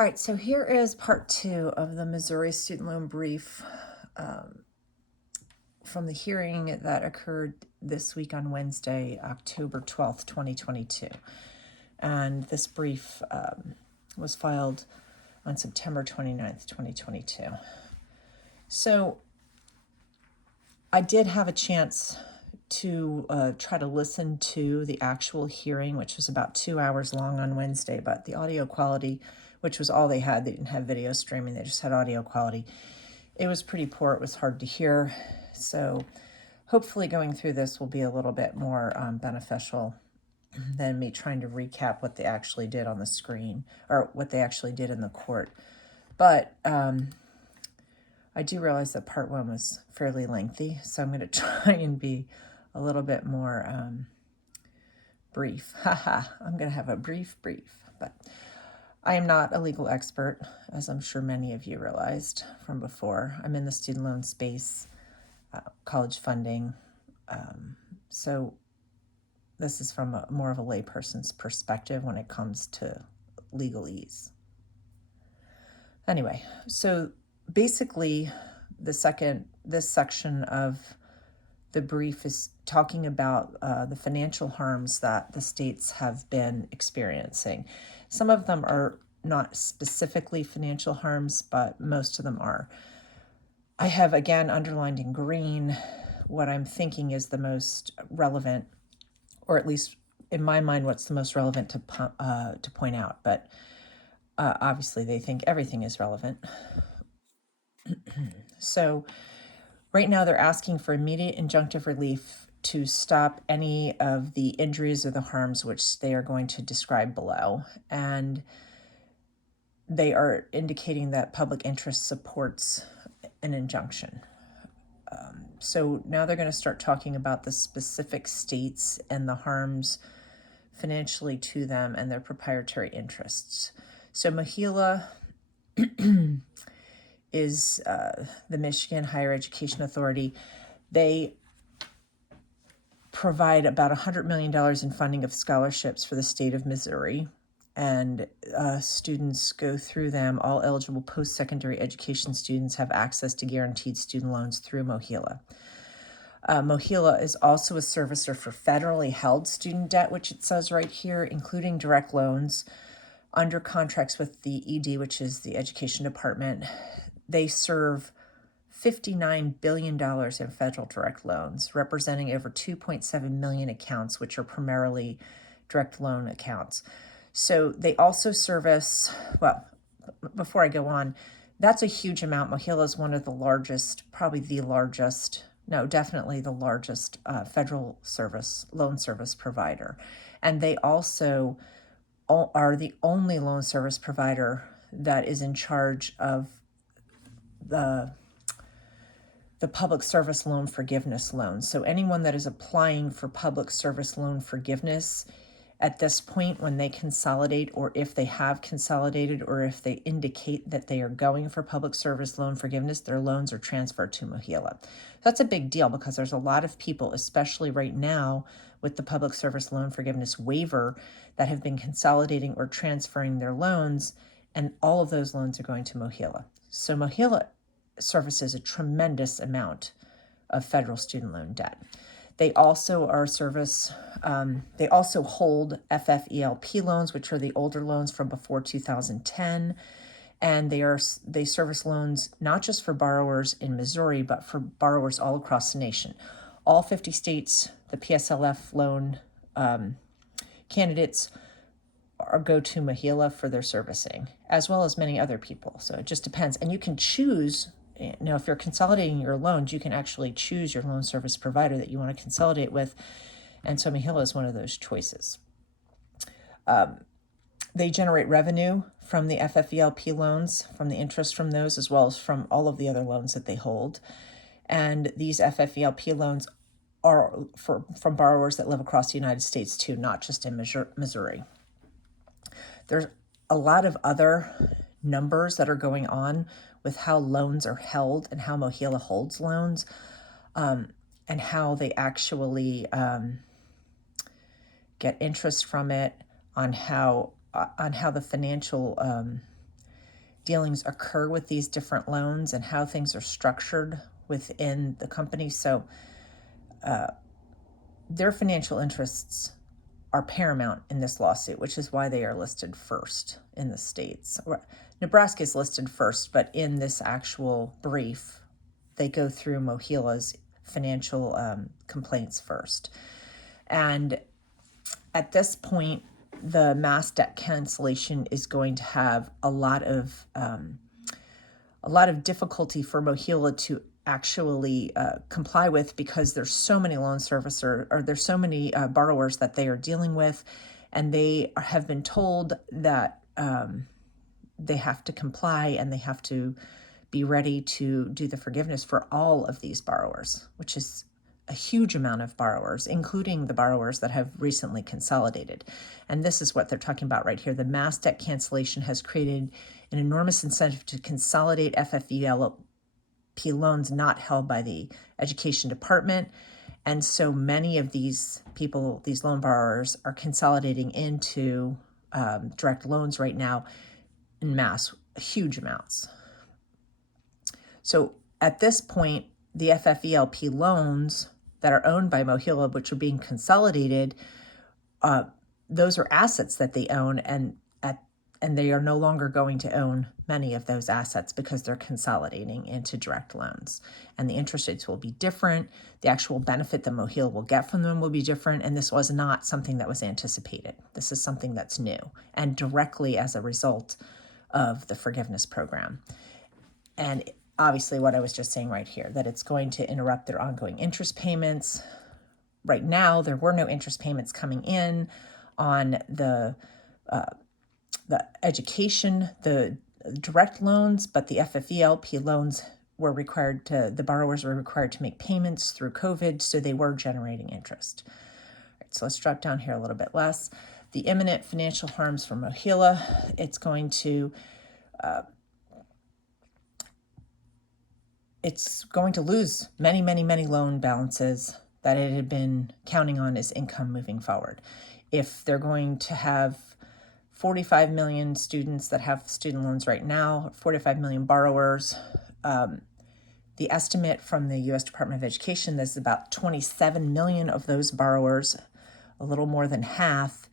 All right, so here is part two of the Missouri student loan brief um, from the hearing that occurred this week on Wednesday, October 12th, 2022. And this brief was filed on September 29th, 2022. So I did have a chance to try to listen to the actual hearing, which was about 2 hours long on Wednesday, but the audio quality, which was all they had, they didn't have video streaming, they just had audio quality. It was pretty poor. It was hard to hear. So hopefully going through this will be a little bit more beneficial than me trying to recap what they actually did on the screen or what they actually did in the court. But I do realize that part one was fairly lengthy, so I'm going to try and be a little bit more brief. Haha, I'm going to have a brief, but I am not a legal expert, as I'm sure many of you realized from before. I'm in the student loan space, college funding. So this is from more of a layperson's perspective when it comes to legalese. Anyway, so basically this section of the brief is talking about the financial harms that the states have been experiencing. Some of them are not specifically financial harms, but most of them are. I have again underlined in green what I'm thinking is the most relevant, or at least in my mind, what's the most relevant to point out. But obviously, they think everything is relevant. So right now, they're asking for immediate injunctive relief to stop any of the injuries or the harms which they are going to describe below. And they are indicating that public interest supports an injunction. So now they're going to start talking about the specific states and the harms financially to them and their proprietary interests. So Mohila is the Michigan Higher Education Authority. They provide about $100 million in funding of scholarships for the state of Missouri, and students go through them. All eligible post-secondary education students have access to guaranteed student loans through Mohila. Mohila is also a servicer for federally held student debt, which it says right here, including direct loans under contracts with the ED, which is the Education Department. They serve $59 billion in federal direct loans, representing over 2.7 million accounts, which are primarily direct loan accounts. So they also service, well, before I go on, that's a huge amount. Mohila is one of the largest, probably the largest, no, definitely the largest federal loan service provider. And they also are the only loan service provider that is in charge of the public service loan forgiveness loans. So anyone that is applying for public service loan forgiveness at this point, when they consolidate, or if they have consolidated, or if they indicate that they are going for public service loan forgiveness, their loans are transferred to Mohila. That's a big deal because there's a lot of people, especially right now with the public service loan forgiveness waiver, that have been consolidating or transferring their loans, and all of those loans are going to Mohila. So Mohila services a tremendous amount of federal student loan debt. They also they also hold FFELP loans, which are the older loans from before 2010. And they service loans not just for borrowers in Missouri, but for borrowers all across the nation. All 50 states, the PSLF loan candidates go to Mohila for their servicing, as well as many other people. So it just depends. And you can choose, if you're consolidating your loans, you can actually choose your loan service provider that you want to consolidate with. And so Mohila is one of those choices. They generate revenue from the FFELP loans, from the interest from those, as well as from all of the other loans that they hold. And these FFELP loans are from borrowers that live across the United States too, not just in Missouri. There's a lot of other numbers that are going on with how loans are held and how Mohila holds loans, and how they actually get interest from it, on how the financial dealings occur with these different loans and how things are structured within the company. So their financial interests are paramount in this lawsuit, which is why they are listed first in the states. Nebraska is listed first, but in this actual brief, they go through Mohila's financial complaints first. And at this point, the mass debt cancellation is going to have a lot of difficulty for Mohila to actually comply with, because there's so many loan servicers, or there's so many borrowers that they are dealing with, and they have been told that they have to comply and they have to be ready to do the forgiveness for all of these borrowers, which is a huge amount of borrowers, including the borrowers that have recently consolidated. And this is what they're talking about right here. The mass debt cancellation has created an enormous incentive to consolidate FFELP loans not held by the Education Department. And so many of these people, these loan borrowers, are consolidating into direct loans right now in mass, huge amounts. So at this point, the FFELP loans that are owned by Mohila, which are being consolidated, those are assets that they own, and they are no longer going to own many of those assets because they're consolidating into direct loans. And the interest rates will be different. The actual benefit that Mohila will get from them will be different. And this was not something that was anticipated. This is something that's new and directly as a result of the forgiveness program. And obviously what I was just saying right here, that it's going to interrupt their ongoing interest payments. Right now, there were no interest payments coming in on the education, the direct loans, but the FFELP loans were required to, the borrowers were required to make payments through COVID, so they were generating interest. All right, so let's drop down here a little bit less. The imminent financial harms for Mohila, it's going to lose many, many, many loan balances that it had been counting on as income moving forward. If they're going to have 45 million students that have student loans right now, 45 million borrowers, the estimate from the U.S. Department of Education is about 27 million of those borrowers, a little more than half,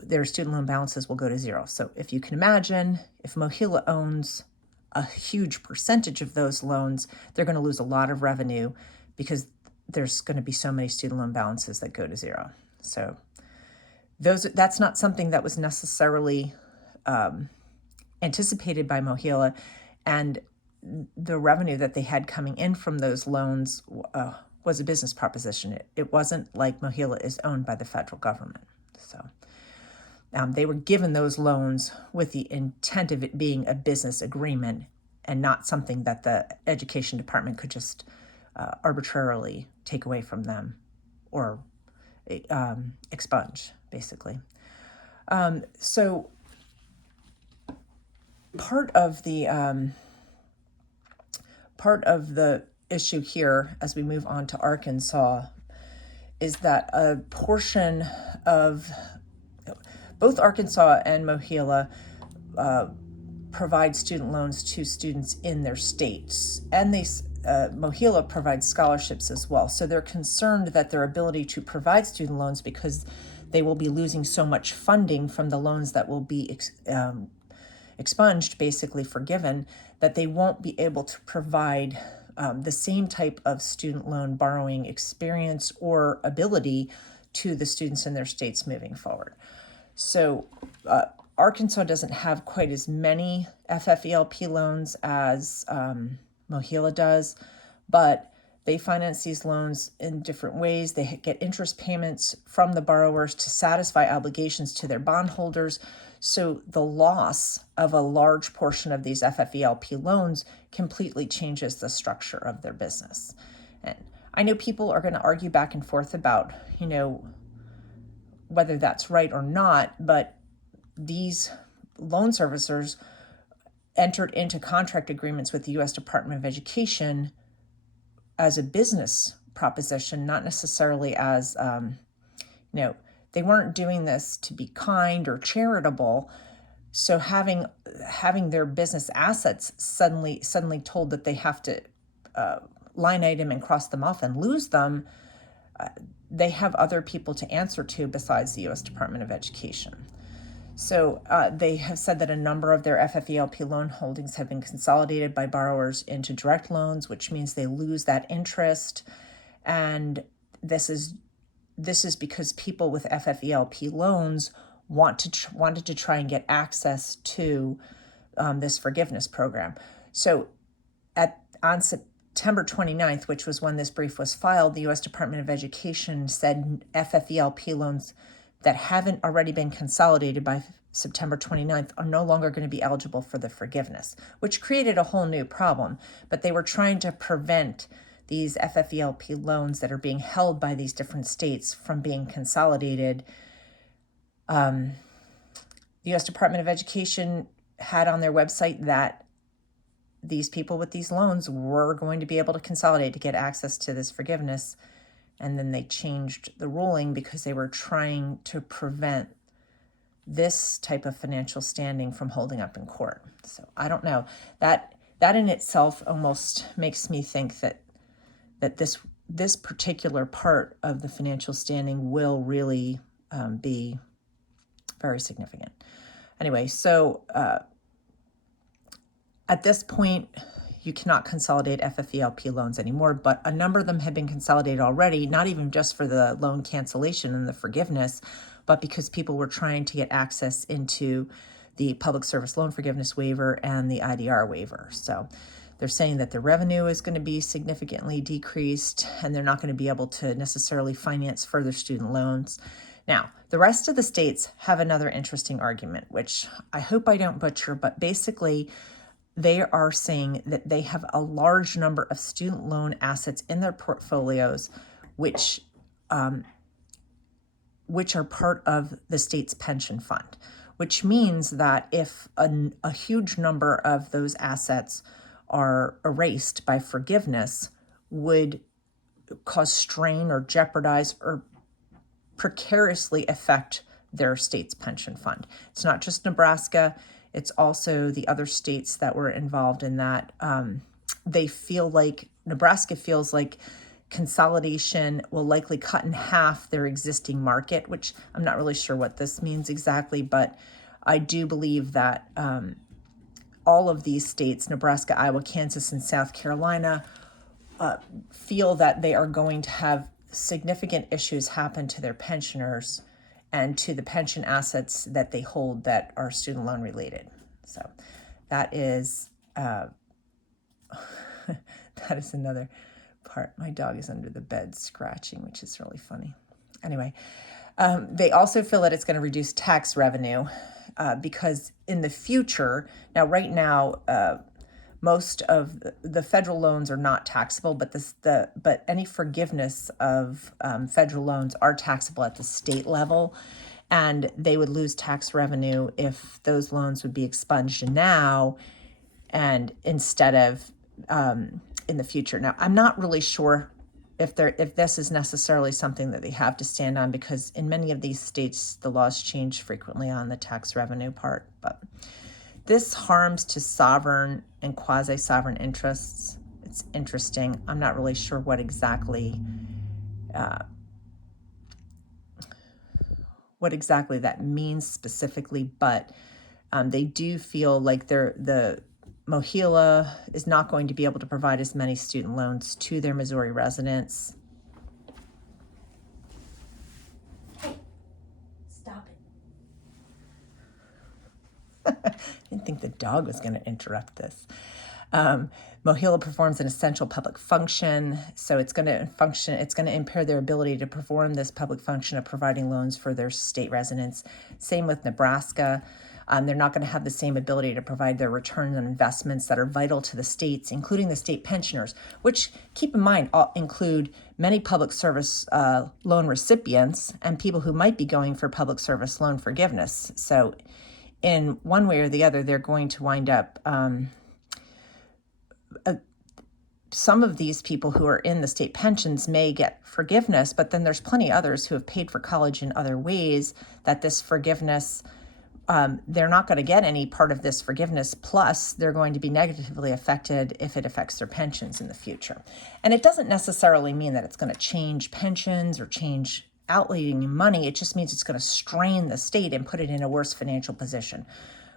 their student loan balances will go to zero. So if you can imagine, if Mohila owns a huge percentage of those loans, they're going to lose a lot of revenue because there's going to be so many student loan balances that go to zero. So that's not something that was necessarily anticipated by Mohila, and the revenue that they had coming in from those loans was a business proposition. It wasn't like Mohila is owned by the federal government. So they were given those loans with the intent of it being a business agreement and not something that the Education Department could just arbitrarily take away from them or expunge, basically. So part of the issue here, as we move on to Arkansas, is that a portion of both Arkansas and Mohila provide student loans to students in their states, and Mohila provides scholarships as well. So they're concerned that their ability to provide student loans, because they will be losing so much funding from the loans that will be expunged, basically forgiven, that they won't be able to provide the same type of student loan borrowing experience or ability to the students in their states moving forward. So Arkansas doesn't have quite as many FFELP loans as Mohila does, but they finance these loans in different ways. They get interest payments from the borrowers to satisfy obligations to their bondholders. So the loss of a large portion of these FFELP loans completely changes the structure of their business. And I know people are going to argue back and forth about, whether that's right or not, but these loan servicers entered into contract agreements with the U.S. Department of Education as a business proposition, not necessarily as, they weren't doing this to be kind or charitable. So having their business assets suddenly told that they have to line item and cross them off and lose them, they have other people to answer to besides the U.S. Department of Education. So they have said that a number of their FFELP loan holdings have been consolidated by borrowers into direct loans, which means they lose that interest. And this is because people with FFELP loans wanted to try and get access to this forgiveness program. So on September 29th, which was when this brief was filed, the U.S. Department of Education said FFELP loans that haven't already been consolidated by September 29th are no longer going to be eligible for the forgiveness, which created a whole new problem. But they were trying to prevent these FFELP loans that are being held by these different states from being consolidated. The U.S. Department of Education had on their website that these people with these loans were going to be able to consolidate to get access to this forgiveness. And then they changed the ruling because they were trying to prevent this type of financial standing from holding up in court. So I don't know. That in itself almost makes me think that this particular part of the financial standing will really be very significant. Anyway, so at this point, you cannot consolidate FFELP loans anymore, but a number of them have been consolidated already, not even just for the loan cancellation and the forgiveness, but because people were trying to get access into the public service loan forgiveness waiver and the IDR waiver. So they're saying that the revenue is going to be significantly decreased and they're not going to be able to necessarily finance further student loans. Now, the rest of the states have another interesting argument, which I hope I don't butcher, but basically they are saying that they have a large number of student loan assets in their portfolios, which are part of the state's pension fund, which means that if a huge number of those assets are erased by forgiveness, would cause strain or jeopardize or precariously affect their state's pension fund. It's not just Nebraska. It's also the other states that were involved in that. Nebraska feels like consolidation will likely cut in half their existing market, which I'm not really sure what this means exactly, but I do believe that all of these states, Nebraska, Iowa, Kansas, and South Carolina, feel that they are going to have significant issues happen to their pensioners and to the pension assets that they hold that are student loan related. So that is that is another part. My dog is under the bed scratching, which is really funny. Anyway, they also feel that it's going to reduce tax revenue because in the future, now right now, most of the federal loans are not taxable, but any forgiveness of federal loans are taxable at the state level, and they would lose tax revenue if those loans would be expunged now and instead of in the future. Now, I'm not really sure if this is necessarily something that they have to stand on, because in many of these states, the laws change frequently on the tax revenue part, but this harms to sovereign and quasi-sovereign interests. It's interesting. I'm not really sure what exactly that means specifically, but they do feel like the MOHELA is not going to be able to provide as many student loans to their Missouri residents. Hey, stop it. I didn't think the dog was going to interrupt this. MOHELA performs an essential public function, so it's going to impair their ability to perform this public function of providing loans for their state residents. Same with Nebraska. They're not going to have the same ability to provide their returns on investments that are vital to the states, including the state pensioners, which, keep in mind, include many public service loan recipients and people who might be going for public service loan forgiveness. So in one way or the other, they're going to wind up, some of these people who are in the state pensions may get forgiveness, but then there's plenty others who have paid for college in other ways that this forgiveness they're not going to get any part of this forgiveness. Plus, they're going to be negatively affected if it affects their pensions in the future. And it doesn't necessarily mean that it's going to change pensions or change outlaying money. It just means it's going to strain the state and put it in a worse financial position,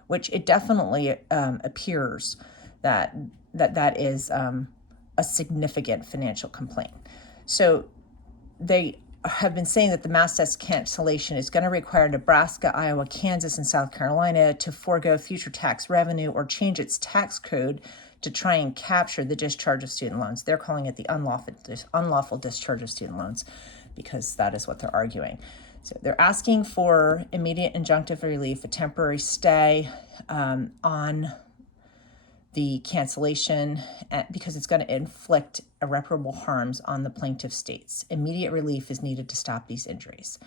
which it definitely appears that is a significant financial complaint. So they have been saying that the mass desk cancellation is going to require Nebraska, Iowa, Kansas, and South Carolina to forego future tax revenue or change its tax code to try and capture the discharge of student loans. They're calling it the unlawful discharge of student loans because that is what they're arguing. So they're asking for immediate injunctive relief, a temporary stay on the cancellation because it's going to inflict irreparable harms on the plaintiff states. Immediate relief is needed to stop these injuries.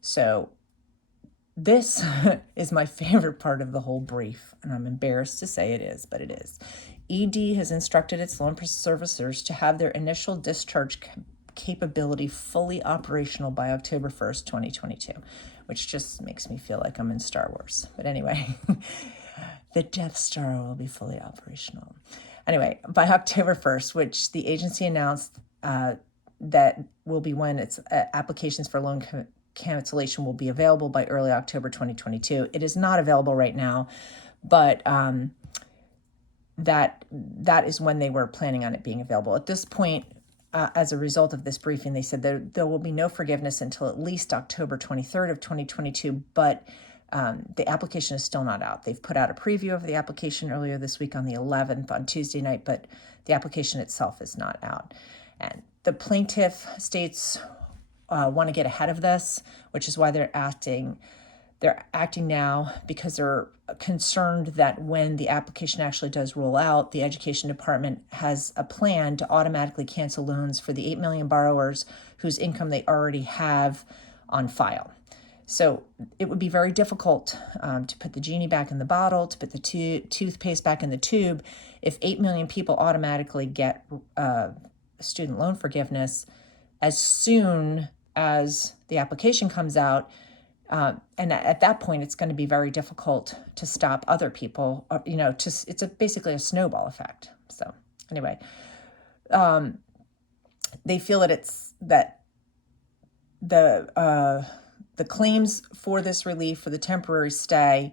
So this is my favorite part of the whole brief, and I'm embarrassed to say it is, but it is. ED has instructed its loan servicers to have their initial discharge capability fully operational by October 1st, 2022, which just makes me feel like I'm in Star Wars. But anyway, the Death Star will be fully operational. Anyway, by October 1st, which the agency announced that will be when its applications for loan cancellation will be available by early October 2022. It is not available right now, but that is when they were planning on it being available. At this point, as a result of this briefing, they said there will be no forgiveness until at least October 23rd of 2022, but the application is still not out. They've put out a preview of the application earlier this week on the 11th on Tuesday night, but the application itself is not out. And the plaintiff states want to get ahead of this, which is why they're acting. They're acting now because they're concerned that when the application actually does roll out, the Education Department has a plan to automatically cancel loans for the 8 million borrowers whose income they already have on file. So it would be very difficult to put the genie back in the bottle, to put the toothpaste back in the tube, if 8 million people automatically get student loan forgiveness as soon as the application comes out. And at that point, it's going to be very difficult to stop other people. It's basically a snowball effect. So anyway, they feel that the claims for this relief, for the temporary stay,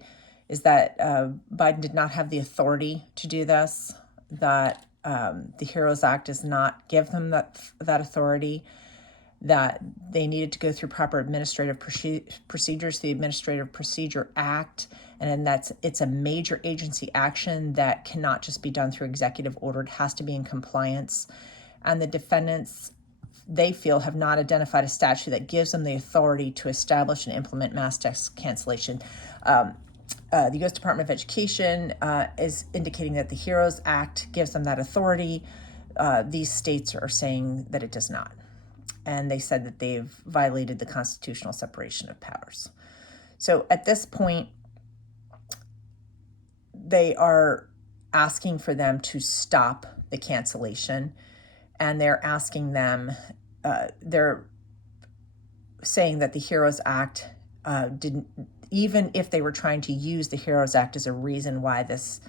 is that Biden did not have the authority to do this, that the HEROES Act does not give them that authority, that they needed to go through proper administrative procedures, the Administrative Procedure Act, and then it's a major agency action that cannot just be done through executive order. It has to be in compliance. And the defendants, they feel, have not identified a statute that gives them the authority to establish and implement mass desk cancellation. The U.S. Department of Education is indicating that the HEROES Act gives them that authority. These states are saying that it does not. And they said that they've violated the constitutional separation of powers. So at this point, they are asking for them to stop the cancellation, and they're asking them, they're saying that the HEROES Act didn't, even if they were trying to use the HEROES Act as a reason why this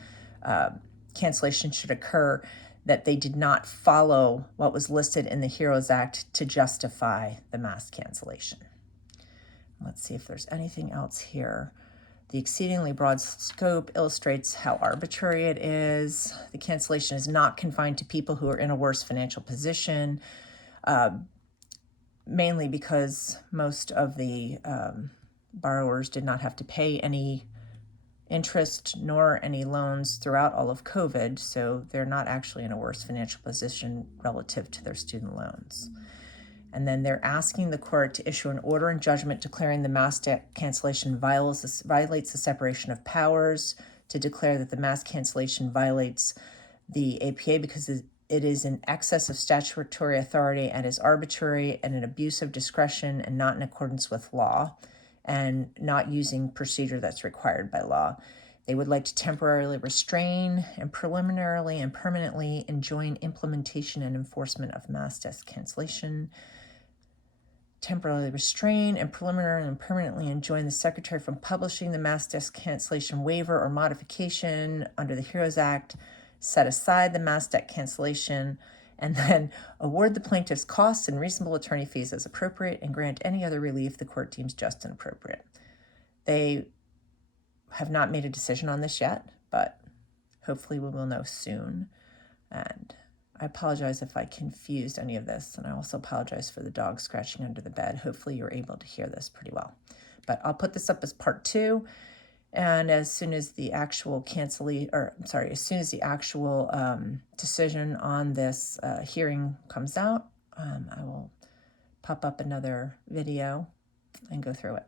cancellation should occur, that they did not follow what was listed in the HEROES Act to justify the mass cancellation. Let's see if there's anything else here. The exceedingly broad scope illustrates how arbitrary it is. The cancellation is not confined to people who are in a worse financial position, mainly because most of the borrowers did not have to pay any interest nor any loans throughout all of COVID, so they're not actually in a worse financial position relative to their student loans. And then they're asking the court to issue an order and judgment declaring the mass debt cancellation violates the separation of powers, to declare that the mass cancellation violates the APA because it is in excess of statutory authority and is arbitrary and an abuse of discretion and not in accordance with law, and not using procedure that's required by law. They would like to temporarily restrain and preliminarily and permanently enjoin implementation and enforcement of mass desk cancellation. temporarily restrain and preliminarily and permanently enjoin the secretary from publishing the mass debt cancellation waiver or modification under the HEROES Act, set aside the mass debt cancellation, and then award the plaintiffs costs and reasonable attorney fees as appropriate and grant any other relief the court deems just and appropriate. They have not made a decision on this yet, but hopefully we will know soon. And I apologize if I confused any of this, and I also apologize for the dog scratching under the bed. Hopefully you're able to hear this pretty well. But I'll put this up as part 2, and as soon as the actual decision on this hearing comes out, I will pop up another video and go through it.